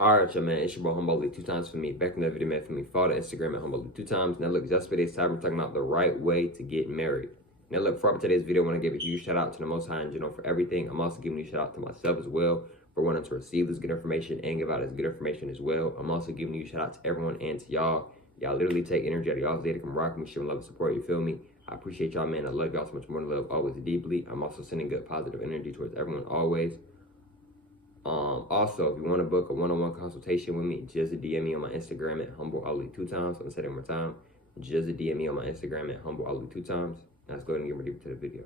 Alright, y'all, man, it's your boy Humble 2 times for me. Back in the video, man, for me. Follow the Instagram at Humble 2 times. Now, look, yesterday's time, we're talking about the right way to get married. Now, look, for today's video, I want to give a huge shout out to the Most High in general for everything. I'm also giving a shout out to myself as well for wanting to receive this good information and give out this good information as well. I'm also giving you a shout out to everyone and to y'all. Y'all literally take energy out of y'all's day to come rock me, showing love and support. You feel me? I appreciate y'all, man. I love y'all so much more than love, always deeply. I'm also sending good positive energy towards everyone always. Also, if you want to book a one-on-one consultation with me, just DM me on my Instagram at HumbleAli2times. I'm gonna say it one more time. Just DM me on my Instagram at HumbleAli2times. Now let's go ahead and get ready to the video.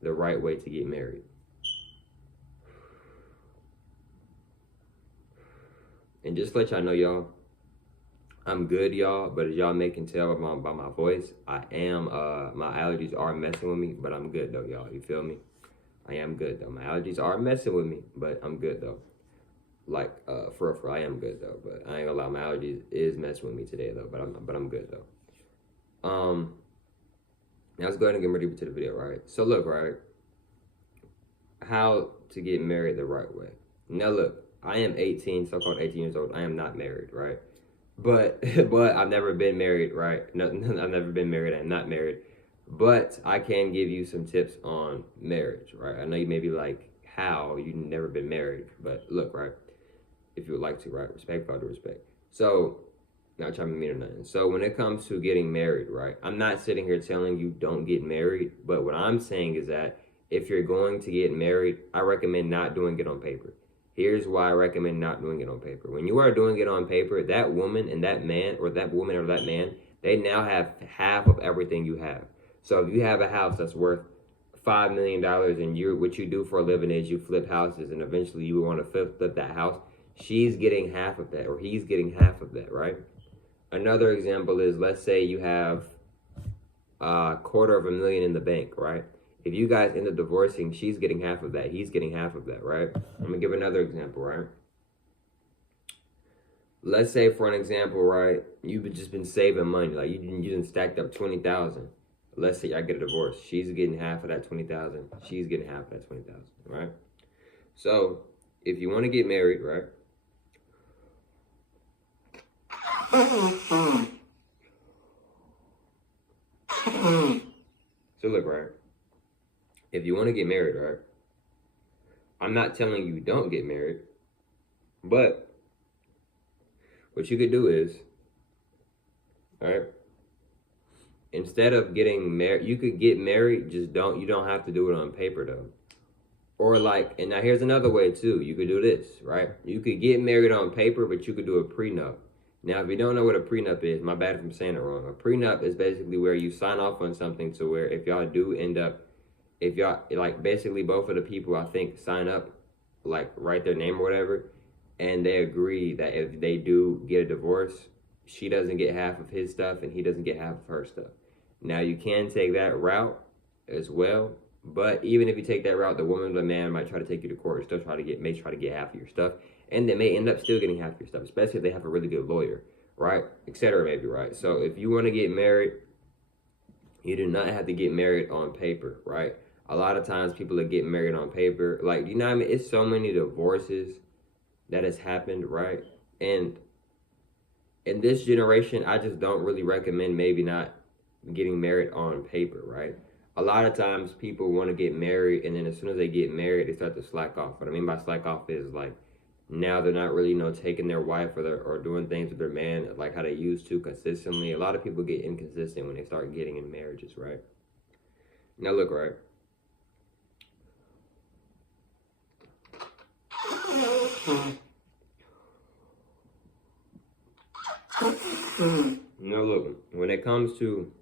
The right way to get married. And just to let y'all know, y'all, I'm good, y'all. But as y'all may can tell by my voice, I am my allergies are messing with me, but I'm good though, y'all. You feel me? I am good though. My allergies are messing with me, but I'm good though. Like for I am good though. But I ain't gonna lie, my allergies is messing with me today though. But I'm good though. Now let's go ahead and get ready to the video, right? So look, right, how to get married the right way. Now look, I am 18, so-called 18 years old. I am not married, right? But I've never been married, right? No, I've never been married. I'm not married. But I can give you some tips on marriage, right? I know you may be like, how? You've never been married. But look, right? If you would like to, right? Respect, father, respect. So, not trying to be mean or nothing. So, when it comes to getting married, right? I'm not sitting here telling you don't get married. But what I'm saying is that if you're going to get married, I recommend not doing it on paper. Here's why I recommend not doing it on paper. When you are doing it on paper, that woman and that man, or that woman or that man, they now have half of everything you have. So if you have a house that's worth $5 million and what you do for a living is you flip houses and eventually you want to flip that house, she's getting half of that or he's getting half of that, right? Another example is, let's say you have $250,000 in the bank, right? If you guys end up divorcing, she's getting half of that. He's getting half of that, right? I'm going to give another example, right? Let's say, for an example, right, you've just been saving money. Like, you didn't stacked up $20,000. Let's say I get a divorce. She's getting half of that $20,000. She's getting half of that $20,000, right? So, if you want to get married, right? So look, right? If you want to get married, right? I'm not telling you don't get married, but what you could do is, right? Instead of getting married, you could get married, you don't have to do it on paper though. Or like, and now here's another way too. You could do this, right? You could get married on paper, but you could do a prenup. Now, if you don't know what a prenup is, my bad if I'm saying it wrong. A prenup is basically where you sign off on something to where if y'all do end up, if y'all, like basically both of the people I think sign up, like write their name or whatever, and they agree that if they do get a divorce, she doesn't get half of his stuff and he doesn't get half of her stuff. Now, you can take that route as well, but even if you take that route, the woman or the man might try to take you to court and still may try to get half of your stuff, and they may end up still getting half of your stuff, especially if they have a really good lawyer, right? Etc. maybe, right? So if you want to get married, you do not have to get married on paper, right? A lot of times people that get married on paper, like, you know what I mean? It's so many divorces that has happened, right? And in this generation, I just don't really recommend maybe not getting married on paper, right? A lot of times people want to get married, and then as soon as they get married, they start to slack off. What I mean by slack off is like, now they're not really, taking their wife or doing things with their man like how they used to consistently. A lot of people get inconsistent when they start getting in marriages, right? Now look, right? Now look, when it comes to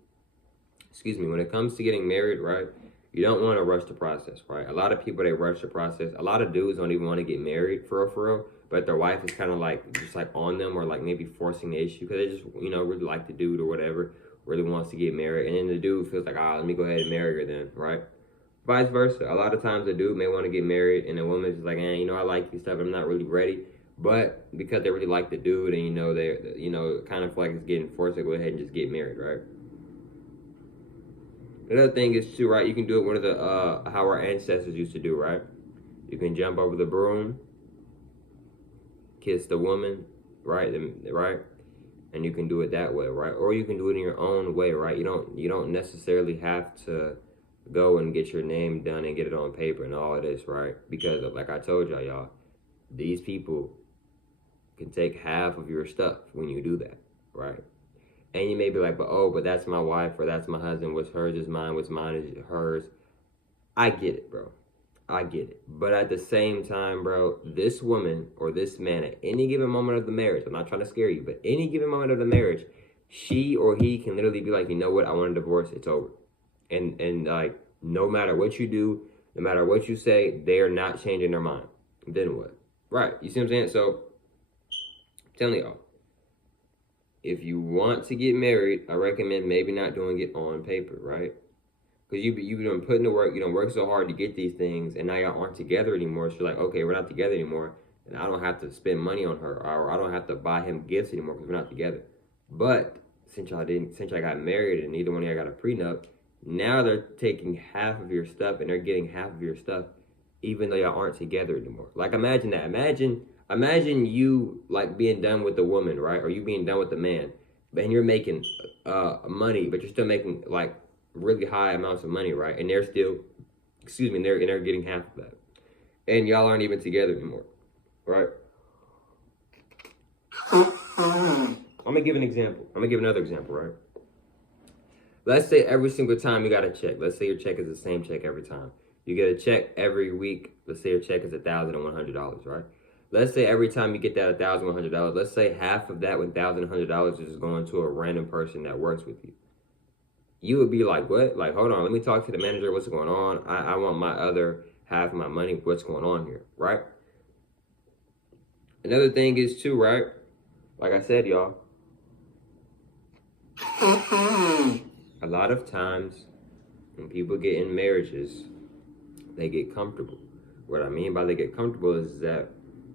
getting married, right, you don't want to rush the process, right? A lot of people, they rush the process. A lot of dudes don't even want to get married for real, but their wife is kind of like, just like on them or like maybe forcing the issue because they just, really like the dude or whatever, really wants to get married. And then the dude feels like, let me go ahead and marry her then, right? Vice versa. A lot of times the dude may want to get married and the woman's just like, I like you stuff, but I'm not really ready. But because they really like the dude and, they're, kind of feel like it's getting forced to go ahead and just get married, right? Another thing is too, right, you can do it one of the how our ancestors used to do, right? You can jump over the broom, kiss the woman, right? Right? And you can do it that way, right? Or you can do it in your own way, right? You don't necessarily have to go and get your name done and get it on paper and all of this, right? Because like I told y'all, these people can take half of your stuff when you do that, right? And you may be like, but that's my wife or that's my husband. What's hers is mine. What's mine is hers. I get it, bro. I get it. But at the same time, bro, this woman or this man at any given moment of the marriage, I'm not trying to scare you, but any given moment of the marriage, she or he can literally be like, you know what, I want a divorce, it's over. And like, no matter what you do, no matter what you say, they are not changing their mind. Then what? Right. You see what I'm saying? So, I'm telling y'all, if you want to get married, I recommend maybe not doing it on paper, right? Because you've been putting the work, you don't work so hard to get these things, and now y'all aren't together anymore. So you're like, okay, we're not together anymore, and I don't have to spend money on her, or I don't have to buy him gifts anymore because we're not together. But since y'all got married and neither one of y'all got a prenup, now they're taking half of your stuff and they're getting half of your stuff, even though y'all aren't together anymore. Like, imagine that. Imagine you like being done with the woman, right? Or you being done with the man, and you're making money, but you're still making like really high amounts of money, right? And they're still, they're getting half of that, and y'all aren't even together anymore, right? I'm gonna give an example. I'm gonna give another example, right? Let's say every single time you got a check. Let's say your check is the same check every time. You get a check every week. Let's say your check is $1,100, right? Let's say every time you get that $1,100, let's say half of that $1,100 is going to a random person that works with you. You would be like, what? Like, hold on, let me talk to the manager. What's going on? I want my other half of my money. What's going on here, right? Another thing is too, right? Like I said, y'all, a lot of times when people get in marriages, they get comfortable. What I mean by they get comfortable is that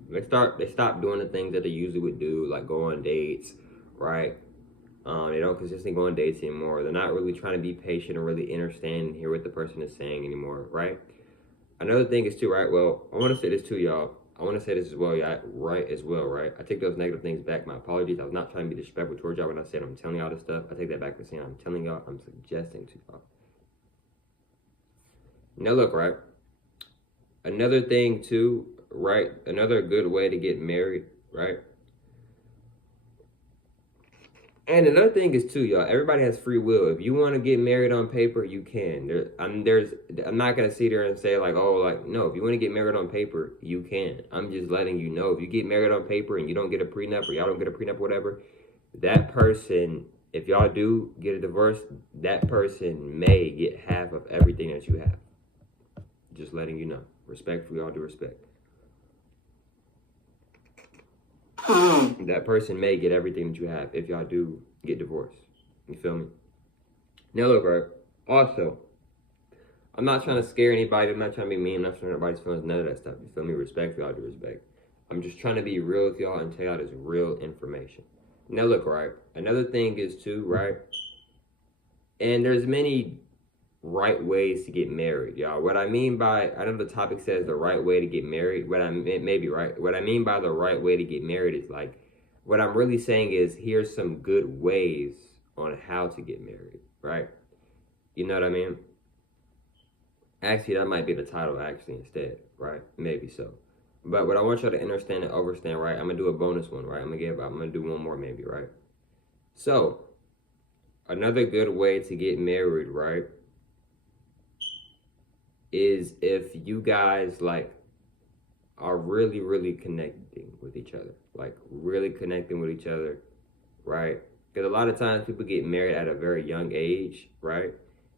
they stop doing the things that they usually would do, like go on dates, right? They don't consistently go on dates anymore. They're not really trying to be patient and really understand and hear what the person is saying anymore, right? Another thing is too, right? Well, I want to say this too, y'all. I want to say this as well, yeah, right? I take those negative things back. My apologies. I was not trying to be disrespectful towards y'all when I said I'm telling y'all this stuff. I take that back to saying I'm telling y'all, I'm suggesting to y'all. Now look, right? Another thing too, right? Another good way to get married, right? And another thing is too, y'all, everybody has free will. If you want to get married on paper, you can. I'm not going to sit there and say like, oh, like, no, if you want to get married on paper, you can. I'm just letting you know, if you get married on paper and you don't get a prenup or y'all don't get a prenup, whatever, that person, if y'all do get a divorce, that person may get half of everything that you have. Just letting you know. Respectfully, all due respect. That person may get everything that you have if y'all do get divorced. You feel me? Now look, right? Also, I'm not trying to scare anybody. I'm not trying to be mean. I'm not trying to hurt anybody's feelings. None of that stuff. You feel me? Respect, y'all do respect. I'm just trying to be real with y'all and tell y'all this real information. Now look, right? Another thing is too, right? And there's many right ways to get married, y'all. What I mean by, I know the topic says the right way to get married. What I mean by the right way to get married is like, what I'm really saying is here's some good ways on how to get married, right? You know what I mean? Actually, that might be the title actually instead, right? Maybe so. But what I want y'all to understand and overstand, right? I'm gonna do a bonus one, right? I'm gonna do one more maybe, right? So, another good way to get married, right, is if you guys like are really, really connecting with each other, like really connecting with each other, right? Because a lot of times people get married at a very young age, right?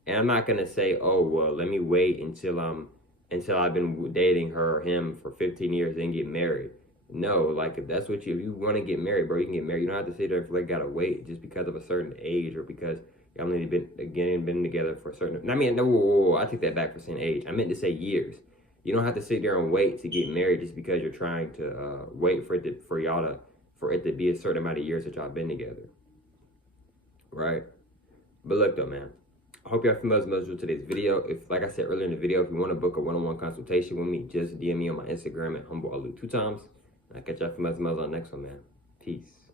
And I'm not gonna say, oh well, let me wait until I've been dating her or him for 15 years and get married. No, like if you want to get married, bro, you can get married. You don't have to sit there and feel like you gotta wait just because of a certain age or because y'all only been together for a certain. I mean, no, I take that back for saying age. I meant to say years. You don't have to sit there and wait to get married just because you're trying to wait for it to be a certain amount of years that y'all been together, right? But look though, man. I hope y'all familiar with today's video. If, like I said earlier in the video, if you want to book a one-on-one consultation with me, just DM me on my Instagram at HumbleAlu 2 times. I'll catch y'all for my smiles on the next one, man. Peace.